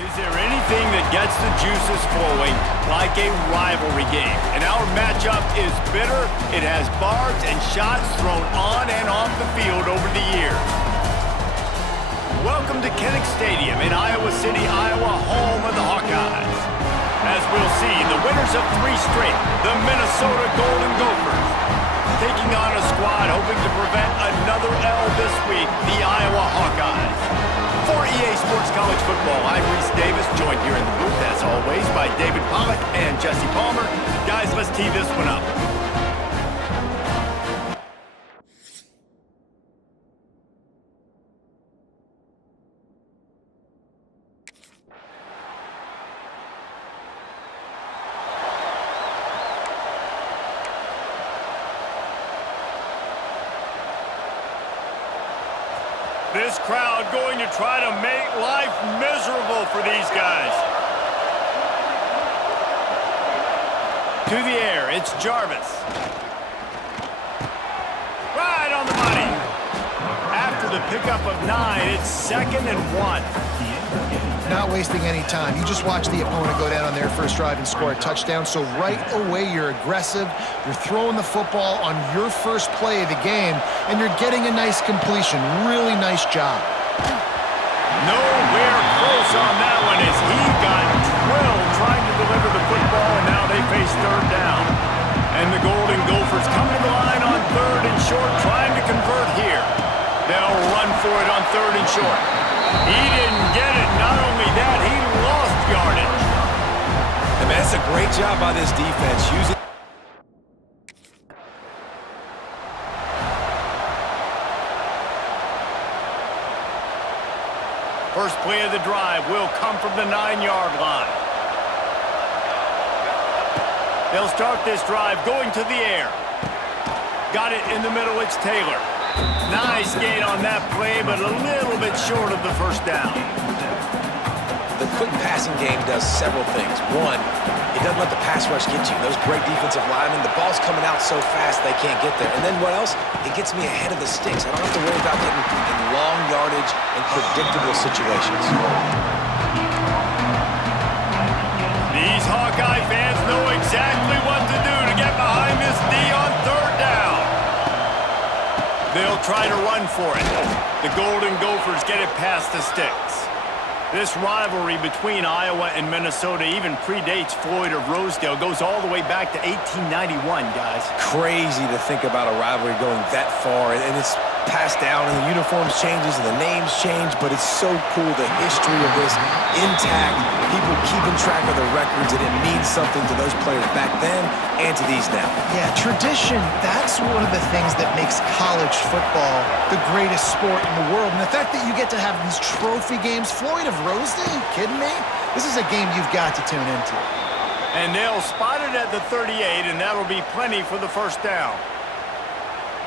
Is there anything that gets the juices flowing like a rivalry game? And our matchup is bitter. It has barbs and shots thrown on and off the field over the years. Welcome to Kinnick Stadium in Iowa City, Iowa, home of the Hawkeyes. As we'll see, the winners of 3 straight, the Minnesota Golden Gophers, taking on a squad hoping to prevent another L this week, the Iowa Hawkeyes. For EA Sports College Football, I'm Reese Davis, joined here in the booth, as always, by David Pollack and Jesse Palmer. Guys, let's tee this one up. This crowd going to try to make life miserable for these guys. To the air, it's Jarvis. Right on the money. After the pickup of 9, it's 2nd and 1. Not wasting any time. You just watch the opponent go down on their first drive and score a touchdown. So right away, you're aggressive. You're throwing the football on your first play of the game, and you're getting a nice completion. Really nice job. Nowhere close on that one as he got drilled trying to deliver the football, and now they face 3rd down. And the Golden Gophers coming to the line on 3rd and short, trying to convert here. They'll run for it on 3rd and short. He didn't get it. Not only that, he lost yardage. And that's a great job by this defense using. First play of the drive will come from the 9-yard line. They'll start this drive going to the air. Got it in the middle. It's Taylor. Nice gain on that play, but a little bit short of the first down. The quick passing game does several things. One, it doesn't let the pass rush get you. Those great defensive linemen, the ball's coming out so fast they can't get there. And then what else? It gets me ahead of the sticks. I don't have to worry about getting in long yardage and predictable situations. These Hawkeye fans know exactly what to do to get behind this D on 3rd down. They'll try to run for it. The Golden Gophers get it past the sticks. This rivalry between Iowa and Minnesota even predates Floyd of Rosedale. Goes all the way back to 1891, guys. Crazy to think about a rivalry going that far, and it's passed down, and the uniforms changes, and the names change, but it's so cool, the history of this intact, people keeping track of the records, and it means something to those players back then and to these now. Yeah, tradition, that's one of the things that makes college football the greatest sport in the world. And the fact that you get to have these trophy games, Floyd of Rosedale, are you kidding me? This is a game you've got to tune into. And they'll spot it at the 38, and that'll be plenty for the first down.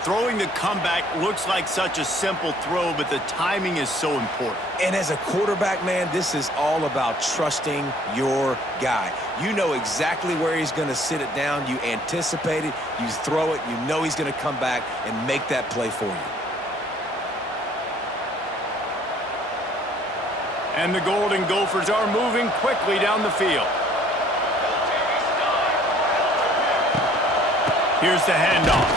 Throwing the comeback looks like such a simple throw, but the timing is so important. And as a quarterback, man, this is all about trusting your guy. You know exactly where he's going to sit it down. You anticipate it. You throw it. You know he's going to come back and make that play for you. And the Golden Gophers are moving quickly down the field. Here's the handoff.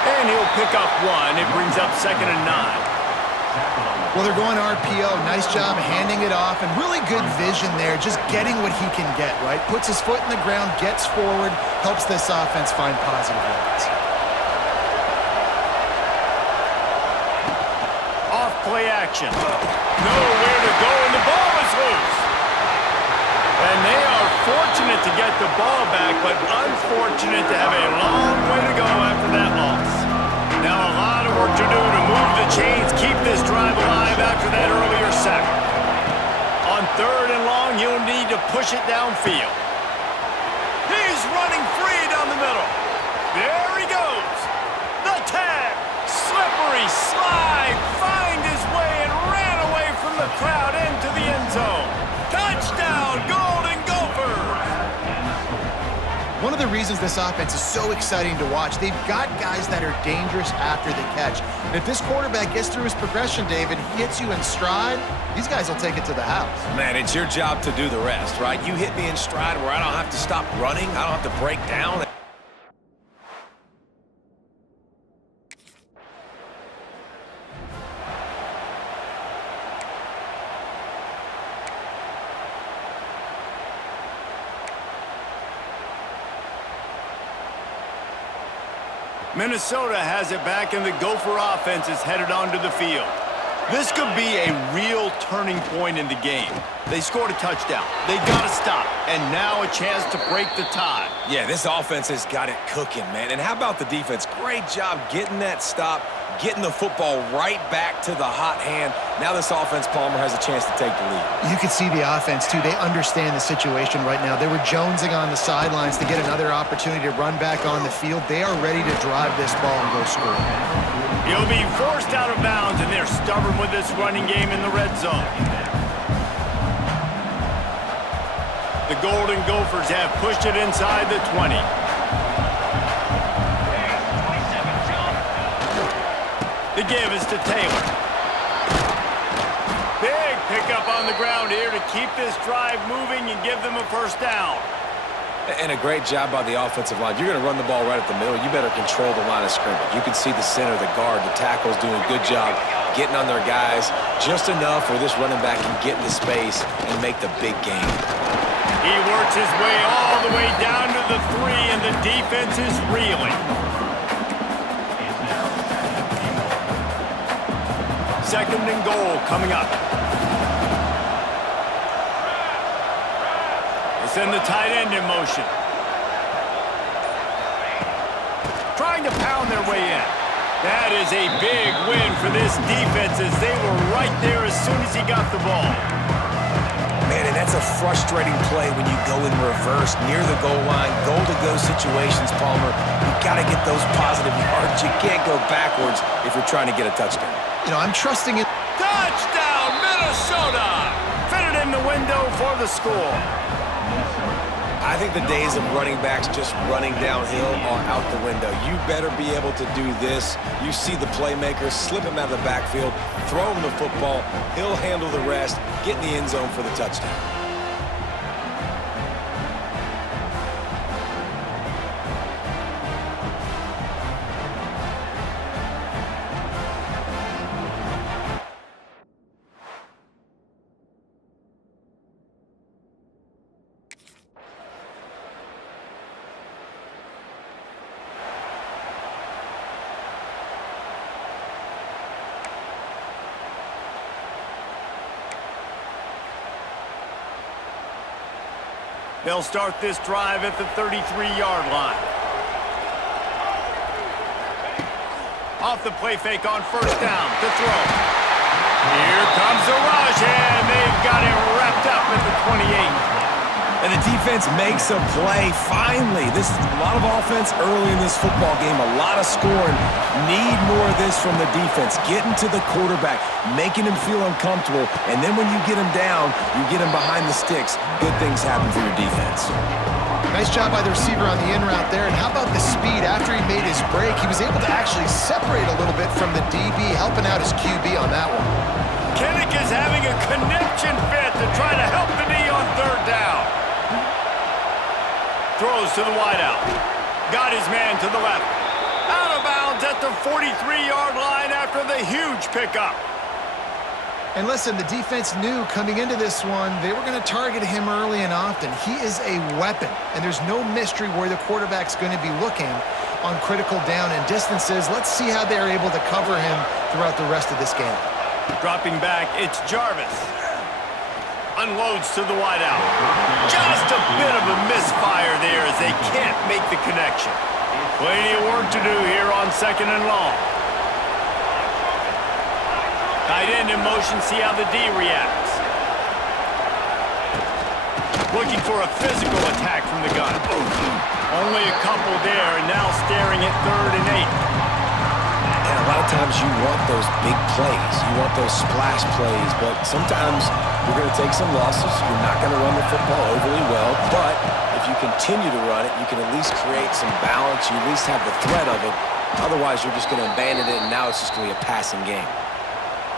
And he'll pick up 1. It brings up 2nd and 9. Well, they're going RPO. Nice job handing it off, and really good vision there, just getting what he can get, right? Puts his foot in the ground, gets forward, helps this offense find positive yards. Off play action. Nowhere to go, and the ball is loose. And they are fortunate to get the ball back, but unfortunate to have a long way to go after that loss. Now a lot of work to do to move the chains, keep this drive alive after that earlier sack. On 3rd and long, he'll need to push it downfield. He's running free down the middle. There he goes. The tag. Slippery slide. Find his way and ran away from the crowd into the end zone. Touchdown, Golden Gophers! One of the reasons this offense is so exciting to watch. They've got guys that are dangerous after the catch. And if this quarterback gets through his progression, David, hits you in stride, these guys will take it to the house. Man, it's your job to do the rest, right? You hit me in stride where I don't have to stop running. I don't have to break down. Minnesota has it back, and the Gopher offense is headed onto the field. This could be a real turning point in the game. They scored a touchdown. They got to stop, and now a chance to break the tie. Yeah, this offense has got it cooking, man. And how about the defense? Great job getting that stop, getting the football right back to the hot hand. Now this offense, Palmer, has a chance to take the lead. You can see the offense, too. They understand the situation right now. They were jonesing on the sidelines to get another opportunity to run back on the field. They are ready to drive this ball and go score. He'll be forced out of bounds, and they're stubborn with this running game in the red zone. The Golden Gophers have pushed it inside the 20. The give is to Taylor. Big pickup on the ground here to keep this drive moving and give them a first down. And a great job by the offensive line. You're going to run the ball right at the middle. You better control the line of scrimmage. You can see the center, the guard, the tackle's doing a good job getting on their guys just enough where this running back can get into space and make the big game. He works his way all the way down to the 3, and the defense is reeling. Second and goal coming up. They send the tight end in motion. Trying to pound their way in. That is a big win for this defense, as they were right there as soon as he got the ball. Man, and that's a frustrating play when you go in reverse near the goal line, goal-to-go situations, Palmer. You've got to get those positive yards. You can't go backwards if you're trying to get a touchdown. You know, I'm trusting in... Touchdown, Minnesota! Fitted in the window for the score. I think the days of running backs just running downhill are out the window. You better be able to do this. You see the playmaker, slip him out of the backfield, throw him the football, he'll handle the rest, get in the end zone for the touchdown. They'll start this drive at the 33-yard line. Off the play fake on first down to throw. Here comes the rush, and they've got it wrapped up at the 28. And the defense makes a play, finally. This is a lot of offense early in this football game, a lot of scoring. Need more of this from the defense. Getting to the quarterback, making him feel uncomfortable, and then when you get him down, you get him behind the sticks. Good things happen for your defense. Nice job by the receiver on the in route there. And how about the speed? After he made his break, he was able to actually separate a little bit from the DB, helping out his QB on that one. Kinnick is having a connection fit to try to help the knee on third down. Throws to the wideout. Got his man to the left. Out of bounds at the 43-yard line after the huge pickup. And listen, the defense knew coming into this one, they were going to target him early and often. He is a weapon, and there's no mystery where the quarterback's going to be looking on critical down and distances. Let's see how they're able to cover him throughout the rest of this game. Dropping back, it's Jarvis. Unloads to the wideout. Just a bit of a misfire there as they can't make the connection. Plenty of work to do here on second and long. Tight end in motion, see how the D reacts. Looking for a physical attack from the gun. Only a couple there, and now staring at 3rd and 8. And a lot of times you want those big plays. You want those splash plays, but sometimes you're going to take some losses. You're not going to run the football overly well, but if you continue to run it, you can at least create some balance. You at least have the threat of it. Otherwise, you're just going to abandon it, and now it's just going to be a passing game.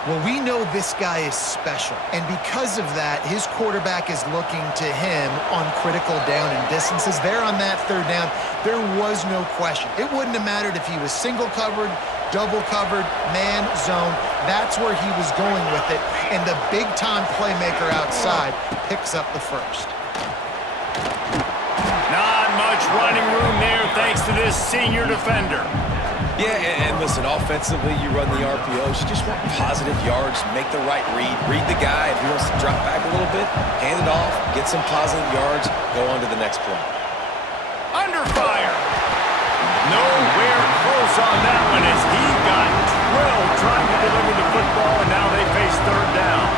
Well, we know this guy is special, and because of that, his quarterback is looking to him on critical down and distances. There on that third down, there was no question. It wouldn't have mattered if he was single covered, double covered, man, zone. That's where he was going with it, and the big-time playmaker outside picks up the first. Not much running room there thanks to this senior defender. Yeah, and listen, offensively, you run the RPOs. You just want positive yards, make the right read the guy. If he wants to drop back a little bit, hand it off, get some positive yards, go on to the next play. Under fire. Nowhere close on that one as he got drilled trying to deliver the football, and now they face third down.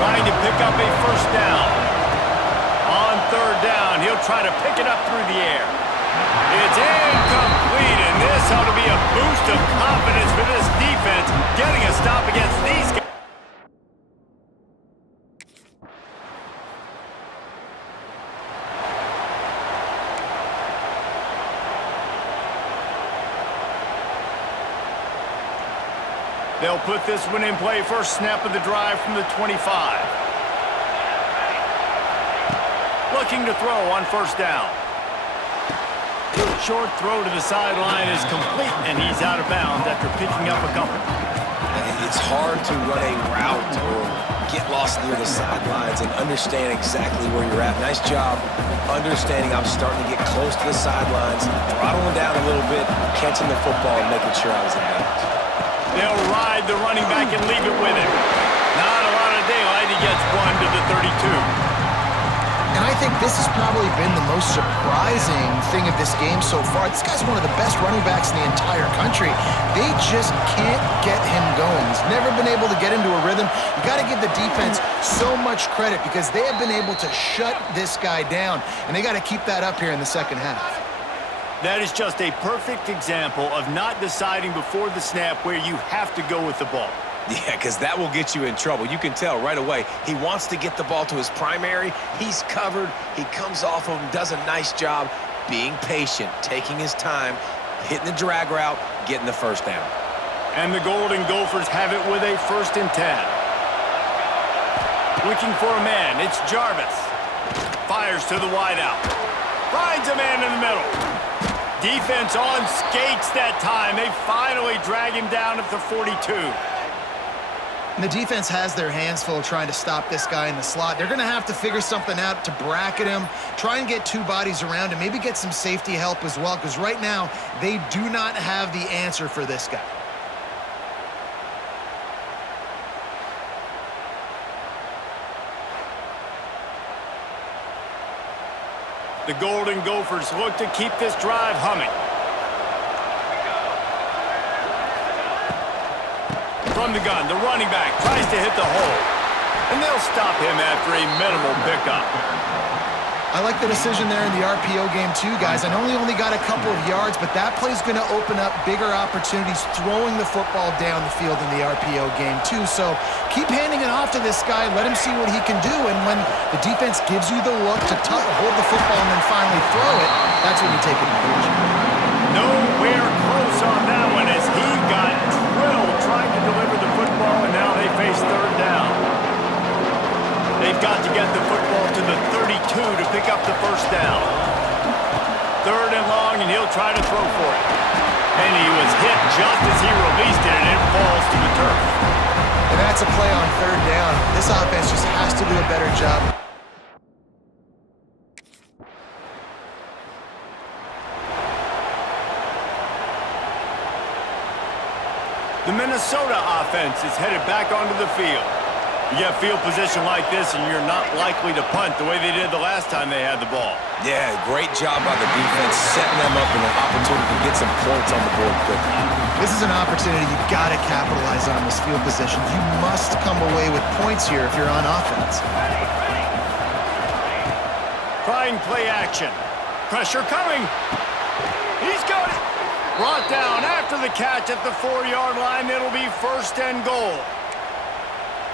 Trying to pick up a first down. On third down, he'll try to pick it up through the air. It's incomplete, and this ought to be a boost of confidence for this defense, getting a stop against these guys. They'll put this one in play. First snap of the drive from the 25. Looking to throw on first down. Short throw to the sideline is complete, and he's out of bounds after picking up a couple. It's hard to run a route or get lost near the sidelines and understand exactly where you're at. Nice job understanding I'm starting to get close to the sidelines, throttling down a little bit, catching the football, and making sure I was in bounds. They'll ride the running back and leave it with him. Not a lot of daylight. He gets one to the 32. And I think this has probably been the most surprising thing of this game so far. This guy's one of the best running backs in the entire country. They just can't get him going. He's never been able to get into a rhythm. You got to give the defense so much credit because they have been able to shut this guy down, and they got to keep that up here in the second half. That is just a perfect example of not deciding before the snap where you have to go with the ball. Yeah, because that will get you in trouble. You can tell right away. He wants to get the ball to his primary. He's covered. He comes off of him, does a nice job being patient, taking his time, hitting the drag route, getting the first down. And the Golden Gophers have it with a 1st and 10. Looking for a man. It's Jarvis. Fires to the wideout. Finds a man in the middle. Defense on skates that time. They finally drag him down at the 42. And the defense has their hands full trying to stop this guy in the slot. They're going to have to figure something out to bracket him, try and get two bodies around him, maybe get some safety help as well, because right now they do not have the answer for this guy. The Golden Gophers look to keep this drive humming. From the gun, the running back tries to hit the hole. And they'll stop him after a minimal pickup. I like the decision there in the RPO game too, guys. I know he only got a couple of yards, but that play's going to open up bigger opportunities throwing the football down the field in the RPO game too. So keep handing it off to this guy. Let him see what he can do. And when the defense gives you the look to hold the football and then finally throw it, that's when you take advantage. Nowhere close on that one as he got drilled trying to deliver the football, and now they face third down. They've got to get the football to the 32 to pick up the first down. 3rd and long, and he'll try to throw for it. And he was hit just as he released it, and it falls to the turf. And that's a play on 3rd down. This offense just has to do a better job. The Minnesota offense is headed back onto the field. You get field position like this, and you're not likely to punt the way they did the last time they had the ball. Yeah, great job by the defense, setting them up in an opportunity to get some points on the board quickly. This is an opportunity you've got to capitalize on this field position. You must come away with points here if you're on offense. Trying play action. Pressure coming. He's got it. Brought down after the catch at the 4-yard line. It'll be 1st and goal.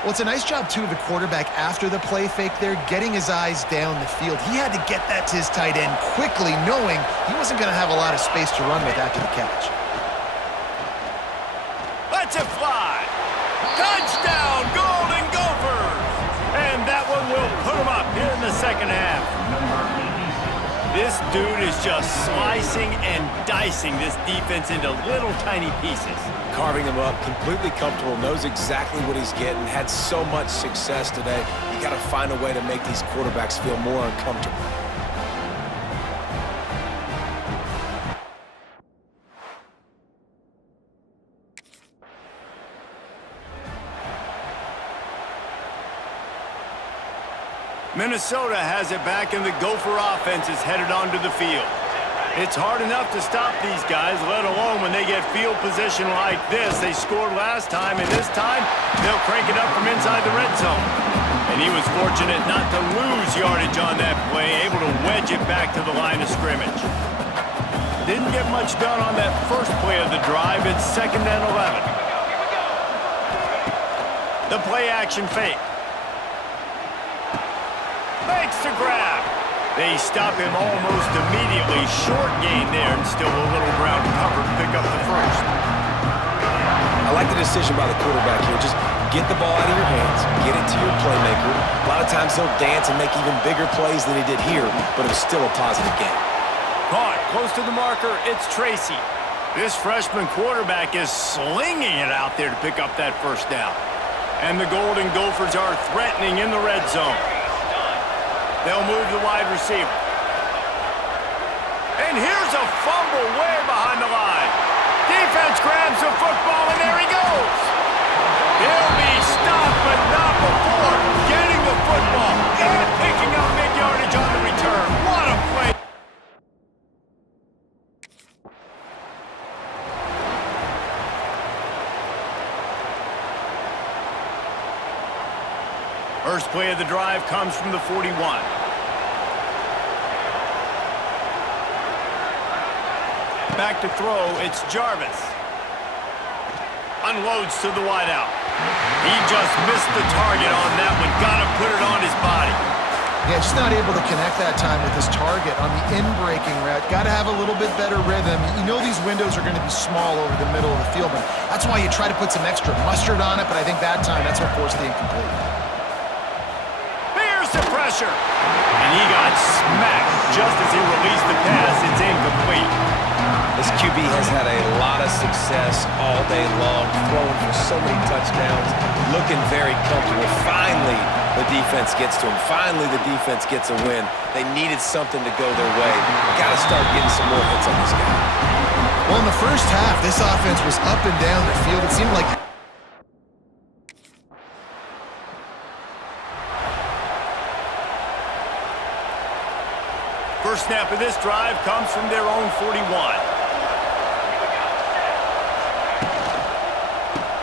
Well, it's a nice job, too, of the quarterback after the play fake there, getting his eyes down the field. He had to get that to his tight end quickly, knowing he wasn't going to have a lot of space to run with after the catch. Let's it fly. Touchdown, Golden Gophers! And that one will put them up here in the second half. This dude is just slicing and dicing this defense into little tiny pieces. Carving him up, completely comfortable, knows exactly what he's getting, had so much success today. You got to find a way to make these quarterbacks feel more uncomfortable. Minnesota has it back, and the Gopher offense is headed onto the field. It's hard enough to stop these guys, let alone when they get field position like this. They scored last time, and this time they'll crank it up from inside the red zone. And he was fortunate not to lose yardage on that play, able to wedge it back to the line of scrimmage. Didn't get much done on that first play of the drive. It's 2nd and 11. The play action fake. Makes the grab. They stop him almost immediately. Short gain there, and still a little ground cover to pick up the first. I like the decision by the quarterback here. Just get the ball out of your hands, get it to your playmaker. A lot of times he'll dance and make even bigger plays than he did here, but it was still a positive game. Caught close to the marker. It's Tracy. This freshman quarterback is slinging it out there to pick up that first down. And the Golden Gophers are threatening in the red zone. They'll move the wide receiver. And here's a fumble way behind the line. Defense grabs the football, and there he goes. He'll be stopped, but not before getting the football and picking up big yardage on the return. What a play. First play of the drive comes from the 41. Back to throw, it's Jarvis. Unloads to the wideout. He just missed the target on that one. Got to put it on his body. Yeah, just not able to connect that time with his target on the in-breaking route. Got to have a little bit better rhythm. You know these windows are going to be small over the middle of the field, but that's why you try to put some extra mustard on it, but I think that time that's what forced the incomplete. Here's the pressure. And he got smacked just as he released the pass. It's incomplete. This QB has had a lot of success all day long, throwing for so many touchdowns, looking very comfortable. Finally, the defense gets to him. Finally, the defense gets a win. They needed something to go their way. Got to start getting some more hits on this guy. Well, in the first half, this offense was up and down the field. It seemed like first snap of this drive comes from their own 41.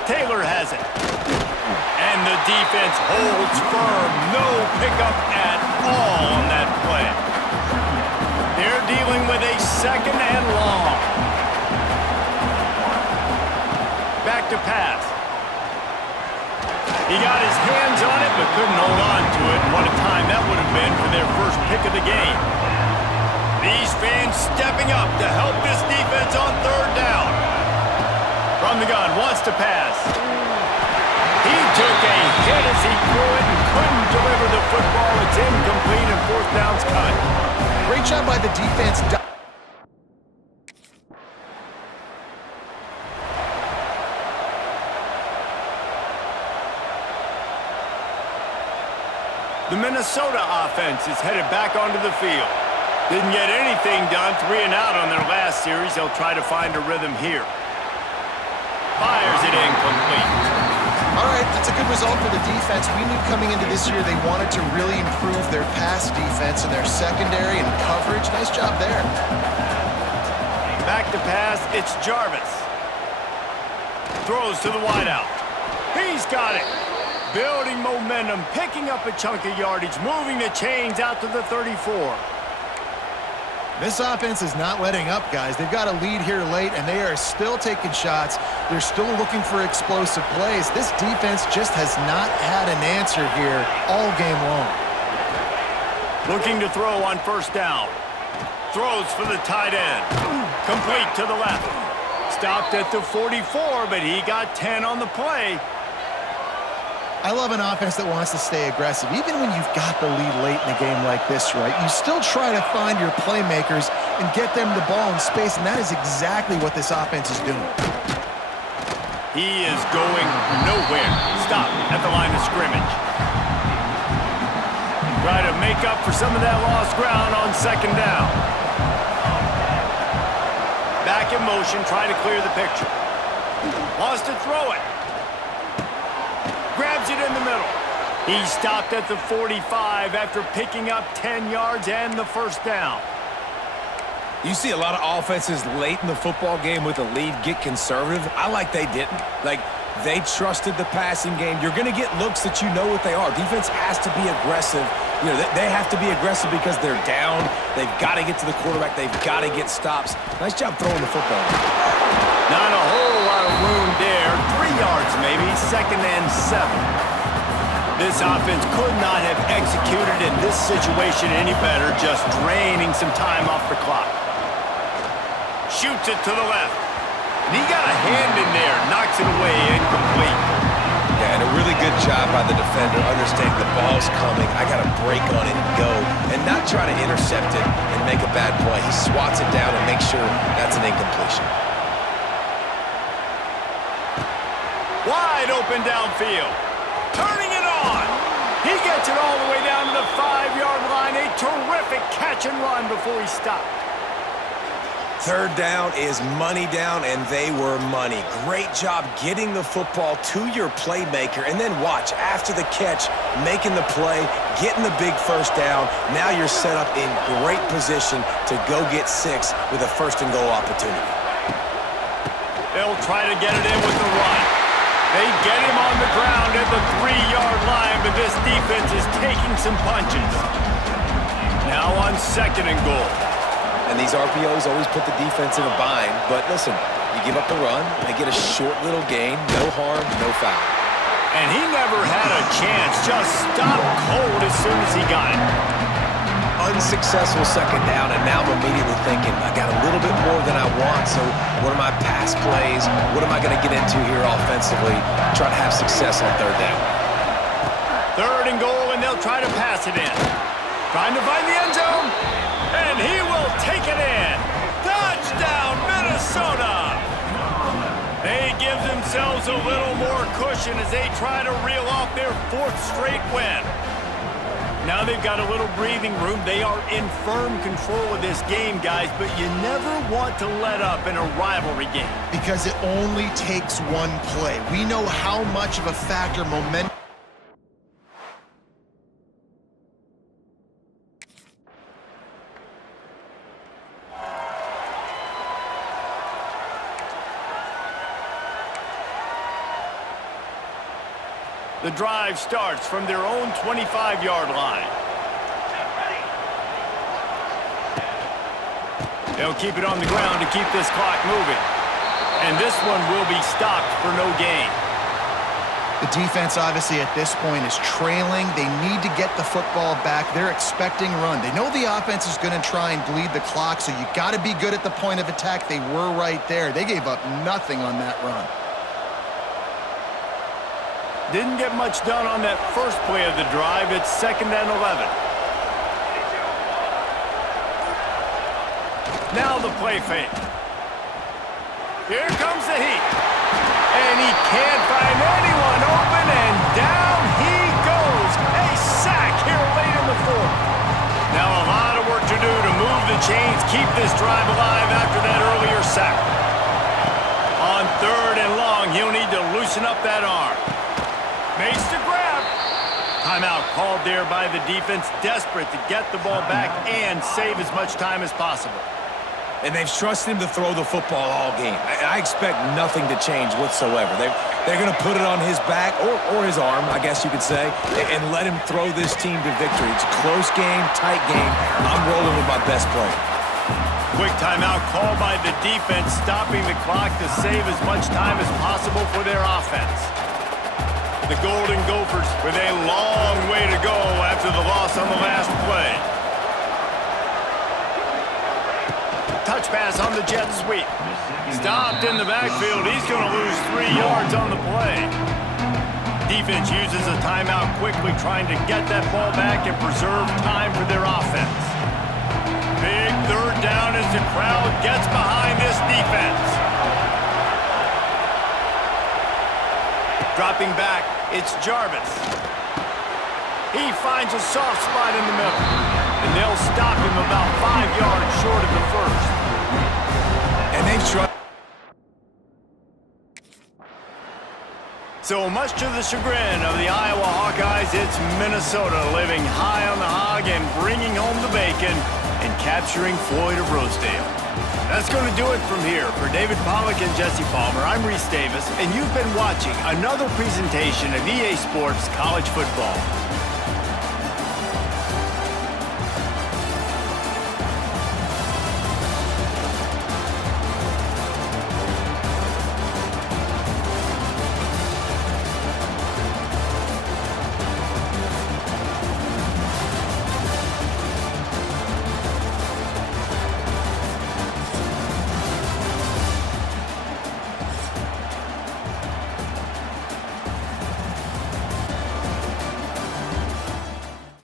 Taylor has it. And the defense holds firm. No pickup at all on that play. They're dealing with a 2nd and long. Back to pass. He got his hands on it, but couldn't hold on to it. And what a time that would have been for their first pick of the game. These fans stepping up to help this defense on 3rd down. From the gun, wants to pass. He took a hit as he threw it and couldn't deliver the football. It's incomplete and 4th down's cut. great job by the defense. The Minnesota offense is headed back onto the field. Didn't get anything done, 3 and out on their last series. They'll try to find a rhythm here. Fires it incomplete. All right, that's a good result for the defense. We knew coming into this year they wanted to really improve their pass defense and their secondary and coverage. Nice job there. Back to pass, it's Jarvis. Throws to the wideout. He's got it. Building momentum, picking up a chunk of yardage, moving the chains out to the 34. This offense is not letting up, guys. They've got a lead here late, and they are still taking shots. They're still looking for explosive plays. This defense just has not had an answer here all game long. Looking to throw on first down. Throws for the tight end. Complete to the left. Stopped at the 44, but he got 10 on the play. I love an offense that wants to stay aggressive. Even when you've got the lead late in a game like this, right, you still try to find your playmakers and get them the ball in space, and that is exactly what this offense is doing. He is going nowhere. Stop at the line of scrimmage. Try to make up for some of that lost ground on second down. Back in motion, try to clear the picture. Wants to throw it. Grabs it in the middle. He stopped at the 45 after picking up 10 yards and the first down. You see a lot of offenses late in the football game with a lead get conservative. I like they didn't. Like, they trusted the passing game. You're going to get looks that you know what they are. Defense has to be aggressive. You know, they have to be aggressive because they're down. They've got to get to the quarterback. They've got to get stops. Nice job throwing the football. Not a whole lot of room there. 3 yards maybe, 2nd and 7. This offense could not have executed in this situation any better, just draining some time off the clock. Shoots it to the left. And he got a hand in there, knocks it away, incomplete. Yeah, and a really good job by the defender understanding the ball's coming. I got to break on it and go, and not try to intercept it and make a bad play. He swats it down and makes sure that's an incompletion. Wide open downfield. Turning it on. He gets it all the way down to the 5-yard line. A terrific catch and run before he stopped. Third down is money down, and they were money. Great job getting the football to your playmaker, and then watch, after the catch, making the play, getting the big first down. Now you're set up in great position to go get 6 with a first-and-goal opportunity. They'll try to get it in with the run. They get him on the ground at the 3-yard line, but this defense is taking some punches. Now on 2nd and goal. And these RPOs always put the defense in a bind. But listen, you give up the run, they get a short little gain, no harm, no foul. And he never had a chance, just stopped cold as soon as he got it. Unsuccessful 2nd down, and now I'm immediately thinking, I got a little bit more than I want, so what are my pass plays? What am I going to get into here offensively? Try to have success on 3rd down. 3rd and goal, and they'll try to pass it in. Trying to find the end zone, and he will take it in. Touchdown, Minnesota! They give themselves a little more cushion as they try to reel off their 4th straight win. Now they've got a little breathing room. They are in firm control of this game, guys, but you never want to let up in a rivalry game. Because it only takes one play. We know how much of a factor momentum. The drive starts from their own 25-yard line. They'll keep it on the ground to keep this clock moving. And this one will be stopped for no gain. The defense, obviously, at this point is trailing. They need to get the football back. They're expecting a run. They know the offense is going to try and bleed the clock, so you got to be good at the point of attack. They were right there. They gave up nothing on that run. Didn't get much done on that first play of the drive. It's 2nd and 11. Now the play fake. Here comes the heat. And he can't find anyone open, and down he goes. A sack here late in the 4th. Now a lot of work to do to move the chains, keep this drive alive after that earlier sack. On 3rd and long, he'll need to loosen up that arm. Makes the grab. Timeout called there by the defense, desperate to get the ball back and save as much time as possible. And they've trusted him to throw the football all game. I expect nothing to change whatsoever. They're going to put it on his back, or his arm, I guess you could say, and let him throw this team to victory. It's a close game, tight game. I'm rolling with my best player. Quick timeout called by the defense, stopping the clock to save as much time as possible for their offense. The Golden Gophers with a long way to go after the loss on the last play. Touch pass on the jet sweep. Stopped in the backfield. He's going to lose 3 yards on the play. Defense uses a timeout quickly, trying to get that ball back and preserve time for their offense. Big third down as the crowd gets behind this defense. Dropping back, it's Jarvis. He finds a soft spot in the middle, and they'll stop him about 5 yards short of the first. And they've tried. So much to the chagrin of the Iowa Hawkeyes, it's Minnesota living high on the hog and bringing home the bacon and capturing Floyd of Rosedale. That's going to do it from here. For David Pollack and Jesse Palmer, I'm Reese Davis, and you've been watching another presentation of EA Sports College Football.